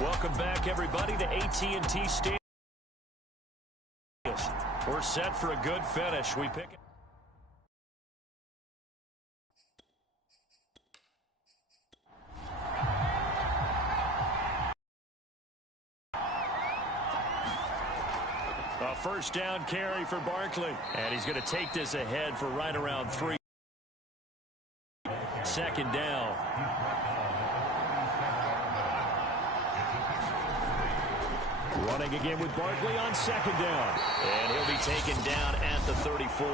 Welcome back, everybody, to AT&T Stadium. We're set for a good finish. We pick it. A first down carry for Barkley. And he's going to take this ahead for right around 3. Second down. Running again with Barkley on second down. And he'll be taken down at the 34.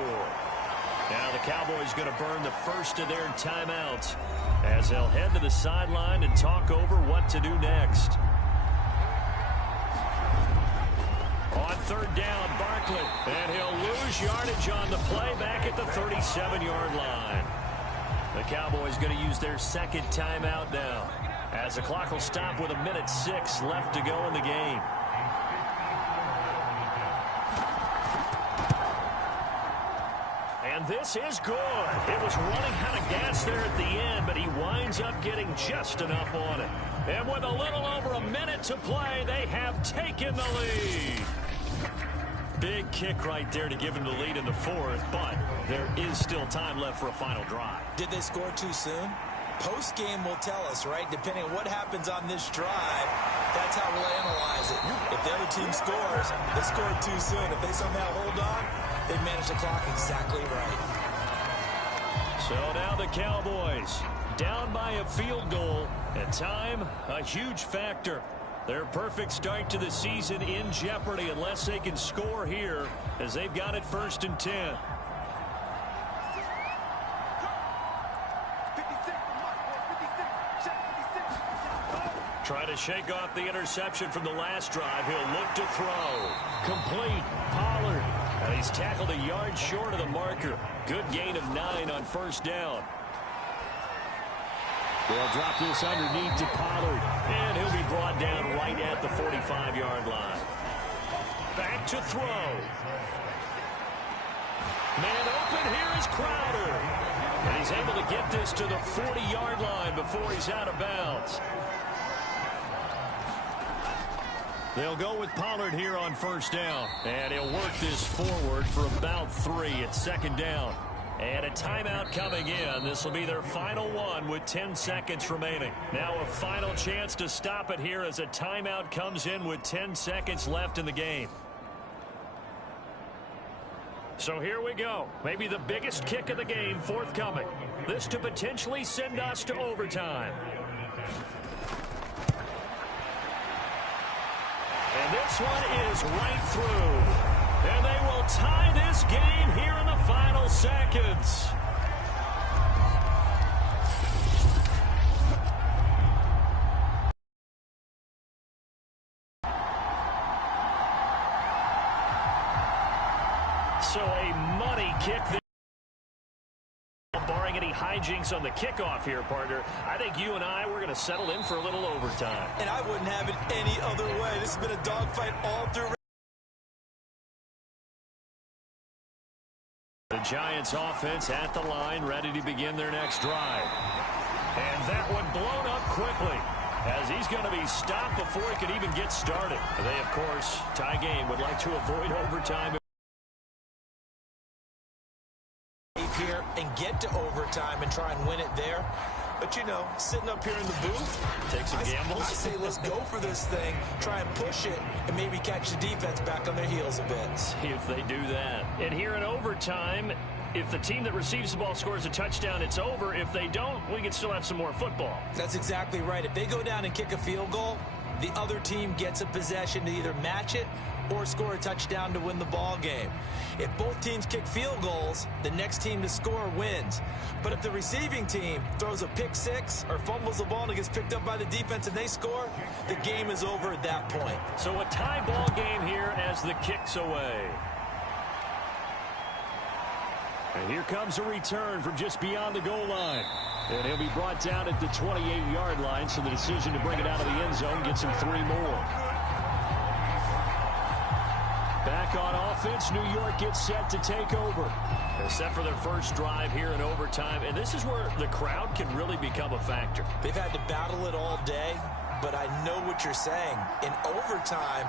Now the Cowboys going to burn the first of their timeouts as they'll head to the sideline and talk over what to do next. On third down, Barkley. And he'll lose yardage on the play back at the 37-yard line. The Cowboys going to use their second timeout now, as the clock will stop with 1:06 left to go in the game. And this is good. It was running out of gas there at the end, but he winds up getting just enough on it. And with a little over a minute to play, they have taken the lead. Big kick right there to give him the lead in the fourth, but there is still time left for a final drive. Did they score too soon? Post-game will tell us, right? Depending on what happens on this drive, that's how we'll analyze it. If the other team scores, they scored too soon. If they somehow hold on, they manage the clock exactly right. So now the Cowboys down by a field goal, and time a huge factor. Their perfect start to the season in jeopardy unless they can score here, as they've got it 1st and 10. Trying to shake off the interception from the last drive. He'll look to throw. Complete. Pollard. And he's tackled a yard short of the marker. Good gain of 9 on first down. They'll drop this underneath to Pollard. And he'll be brought down right at the 45-yard line. Back to throw. Man open here is Crowder. And he's able to get this to the 40-yard line before he's out of bounds. They'll go with Pollard here on first down. And he'll work this forward for about 3 at second down. And a timeout coming in. This will be their final one with 10 seconds remaining. Now a final chance to stop it here as a timeout comes in with 10 seconds left in the game. So here we go. Maybe the biggest kick of the game forthcoming. This to potentially send us to overtime. And this one is right through. And they will tie this game here in the final seconds. So a money kick there. Barring any hijinks on the kickoff here, partner, I think you and I, we're going to settle in for a little overtime. And I wouldn't have it any other way. This has been a dogfight all through. The Giants offense at the line, ready to begin their next drive. And that one blown up quickly, as he's going to be stopped before he could even get started. They, of course, tie game, would like to avoid overtime here and get to overtime and try and win it there. But, you know, sitting up here in the booth, take some gambles. I say let's go for this thing, try and push it, and maybe catch the defense back on their heels a bit. See if they do that. And here in overtime, if the team that receives the ball scores a touchdown, it's over. If they don't, we can still have some more football. That's exactly right. If they go down and kick a field goal, the other team gets a possession to either match it or score a touchdown to win the ball game. If both teams kick field goals, the next team to score wins. But if the receiving team throws a pick six or fumbles the ball and it gets picked up by the defense and they score, the game is over at that point. So a tie ball game here as the kick's away. And here comes a return from just beyond the goal line. And he'll be brought down at the 28-yard line, so the decision to bring it out of the end zone gets him 3 more. Back on offense, New York gets set to take over. They're set for their first drive here in overtime, and this is where the crowd can really become a factor. They've had to battle it all day. but I know what you're saying. In overtime,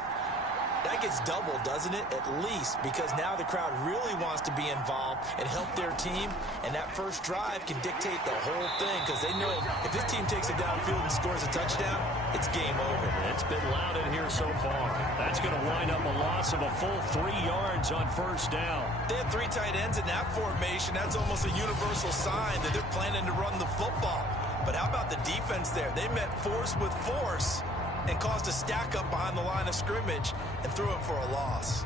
that gets doubled, doesn't it? At least, because now the crowd really wants to be involved and help their team, and that first drive can dictate the whole thing because they know if this team takes it downfield and scores a touchdown, it's game over. It's been loud in here so far. That's going to wind up a loss of a full 3 yards on first down. They have 3 tight ends in that formation. That's almost a universal sign that they're planning to run the football. But how about the defense there? They met force with force and caused a stack up behind the line of scrimmage and threw it for a loss.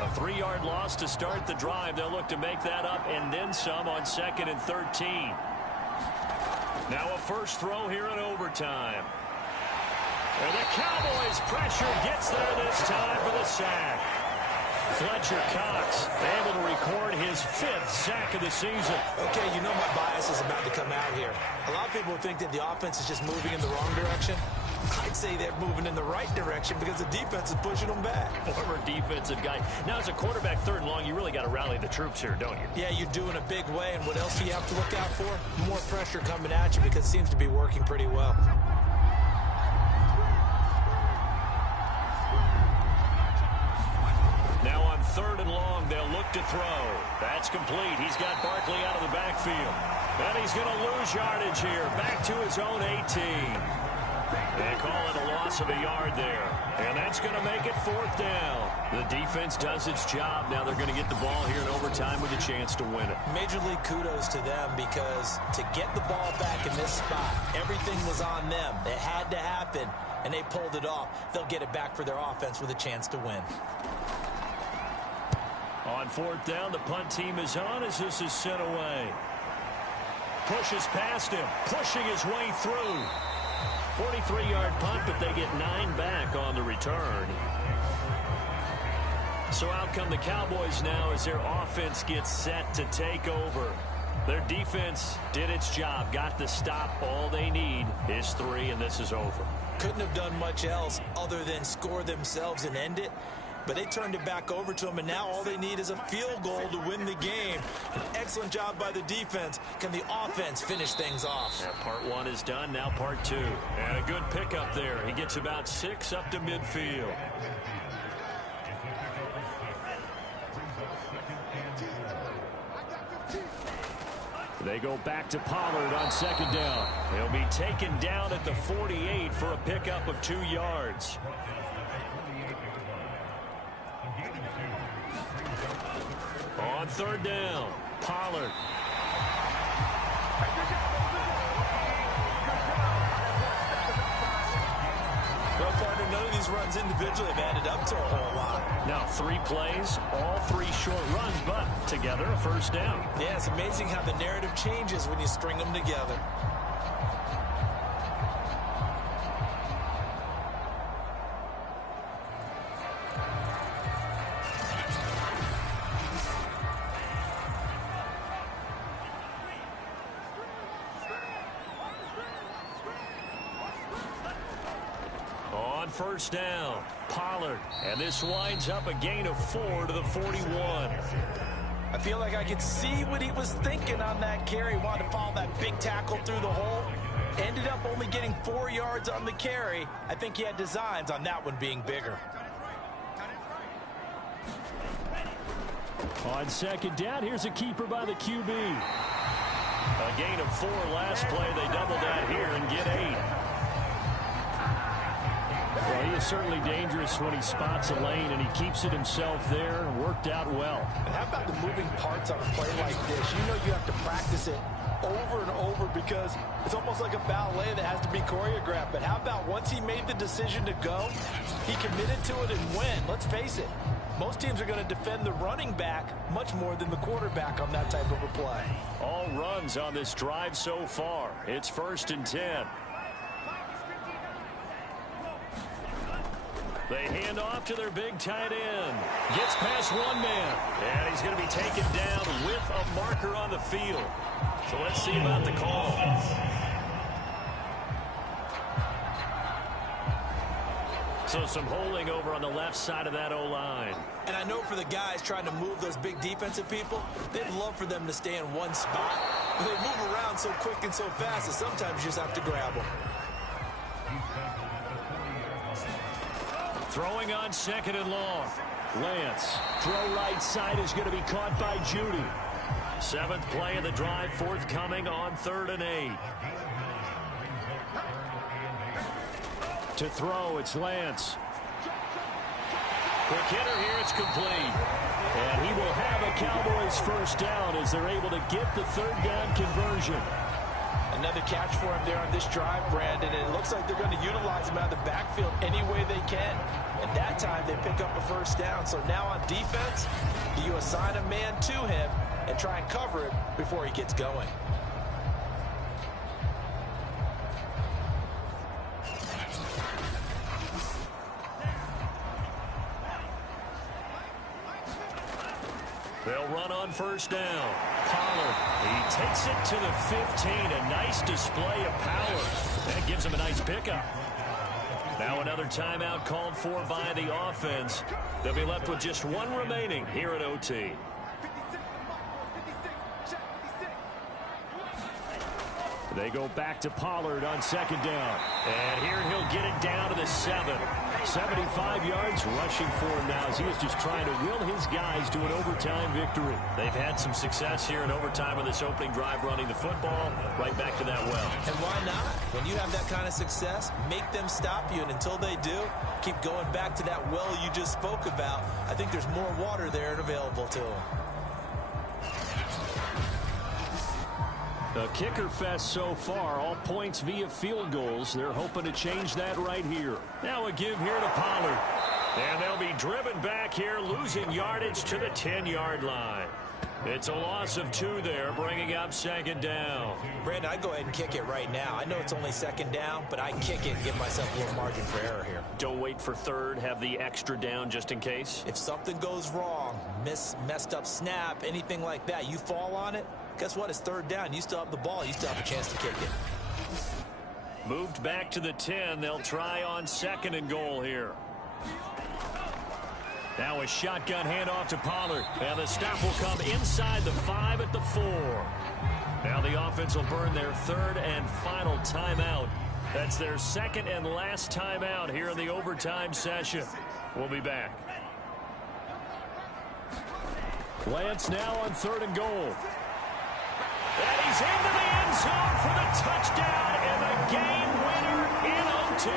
A 3-yard loss to start the drive. They'll look to make that up and then some on 2nd and 13. Now a first throw here in overtime. And the Cowboys pressure gets there this time for the sack. Fletcher Cox able to record his 5th sack of the season. Okay, you know my bias is about to come out here. A lot of people think that the offense is just moving in the wrong direction. I'd say they're moving in the right direction because the defense is pushing them back. Former defensive guy. Now, as a quarterback 3rd and long, you really got to rally the troops here, don't you? Yeah, you do in a big way. And what else do you have to look out for? More pressure coming at you because it seems to be working pretty well. Now on 3rd and long, they'll look to throw. That's complete. He's got Barkley out of the backfield. And he's going to lose yardage here. Back to his own 18. They call it a loss of a yard there. And that's going to make it 4th down. The defense does its job. Now they're going to get the ball here in overtime with a chance to win it. Major league kudos to them because to get the ball back in this spot, everything was on them. It had to happen, and they pulled it off. They'll get it back for their offense with a chance to win. On 4th down, the punt team is on as this is sent away. Pushes past him, pushing his way through. 43-yard punt, but they get 9 back on the return. So out come the Cowboys now as their offense gets set to take over. Their defense did its job, got the stop. All they need is 3, and this is over. Couldn't have done much else other than score themselves and end it. But they turned it back over to them, and now all they need is a field goal to win the game. An excellent job by the defense. Can the offense finish things off? Yeah, part 1 is done, now part 2. And a good pickup there. He gets about 6 up to midfield. They go back to Pollard on 2nd down. He'll be taken down at the 48 for a pickup of 2 yards. On 3rd down, Pollard. Well, partner, none of these runs individually have added up to a whole lot. Now 3 plays, all 3 short runs, but together a 1st down. Yeah, it's amazing how the narrative changes when you string them together. On 1st down, Pollard. And this winds up a gain of 4 to the 41. I feel like I could see what he was thinking on that carry. He wanted to follow that big tackle through the hole. Ended up only getting 4 yards on the carry. I think he had designs on that one being bigger. On 2nd down, here's a keeper by the QB. A gain of 4 last play. They double that here and get 8. Well, he is certainly dangerous when he spots a lane, and he keeps it himself there and worked out well. And how about the moving parts on a play like this? You know you have to practice it over and over because it's almost like a ballet that has to be choreographed. But how about once he made the decision to go, he committed to it and went. Let's face it, most teams are going to defend the running back much more than the quarterback on that type of a play. All runs on this drive so far. It's 1st and 10. They hand off to their big tight end. Gets past 1 man. And he's going to be taken down with a marker on the field. So let's see about the call. So some holding over on the left side of that O-line. And I know for the guys trying to move those big defensive people, they'd love for them to stay in one spot. But they move around so quick and so fast that sometimes you just have to grab them. Throwing on 2nd and long. Lance. Throw right side is going to be caught by Judy. 7th play of the drive forthcoming on 3rd and 8. To throw, it's Lance. Quick hitter here, it's complete. And he will have a Cowboys first down as they're able to get the 3rd down conversion. Another catch for him there on this drive, Brandon, and it looks like they're going to utilize him out of the backfield any way they can. And that time they pick up a first down. So now on defense, you assign a man to him and try and cover it before he gets going. They'll run on first down. Pollard, he takes it to the 15. A nice display of power. That gives him a nice pickup. Now another timeout called for by the offense. They'll be left with just one remaining here at OT. They go back to Pollard on 2nd down. And here he'll get it down to the 7. 75 yards rushing for him now as he was just trying to will his guys to an overtime victory. They've had some success here in overtime on this opening drive running the football right back to that well. And why not? When you have that kind of success, make them stop you. And until they do, keep going back to that well you just spoke about. I think there's more water there and available to them. A kicker fest so far, all points via field goals. They're hoping to change that right here. Now a give here to Pollard. And they'll be driven back here, losing yardage to the 10-yard line. It's a loss of 2 there, bringing up 2nd down. Brandon, I'd go ahead and kick it right now. I know it's only 2nd down, but I'd kick it and give myself a little margin for error here. Don't wait for 3rd, have the extra down just in case. If something goes wrong, messed up snap, anything like that, you fall on it, guess what? It's 3rd down. You still have the ball. You still have a chance to kick it. Moved back to the 10. They'll try on 2nd and goal here. Now a shotgun handoff to Pollard. And the stop will come inside the 5 at the 4. Now the offense will burn their 3rd and final timeout. That's their 2nd and last timeout here in the overtime session. We'll be back. Lance now on 3rd and goal. And he's into the end zone for the touchdown and the game winner in OT.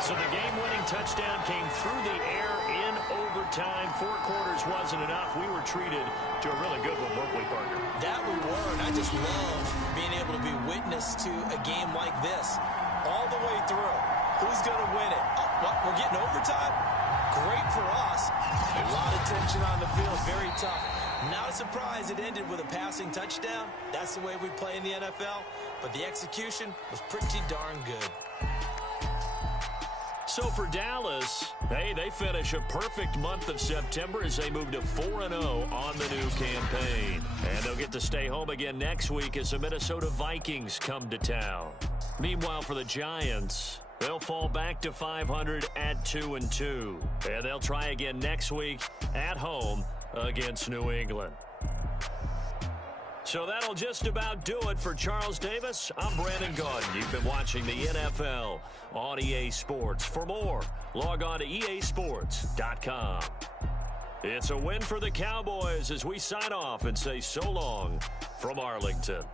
So the game-winning touchdown came through the air in overtime. 4 quarters wasn't enough. We were treated to a really good one, weren't we, partner? That we were, and I just love being able to be witness to a game like this all the way through. Who's going to win it? Oh, what? We're getting overtime? Great for us. A lot of tension on the field, very tough. Not a surprise it ended with a passing touchdown. That's the way we play in the NFL. But the execution was pretty darn good. So for Dallas, hey, they finish a perfect month of September as they move to 4-0 on the new campaign. And they'll get to stay home again next week as the Minnesota Vikings come to town. Meanwhile, for the Giants, they'll fall back to 500 at 2-2. And they'll try again next week at home against New England. So that'll just about do it for Charles Davis. I'm Brandon Gaudin. You've been watching the NFL on EA Sports. For more, log on to easports.com. It's a win for the Cowboys as we sign off and say so long from Arlington.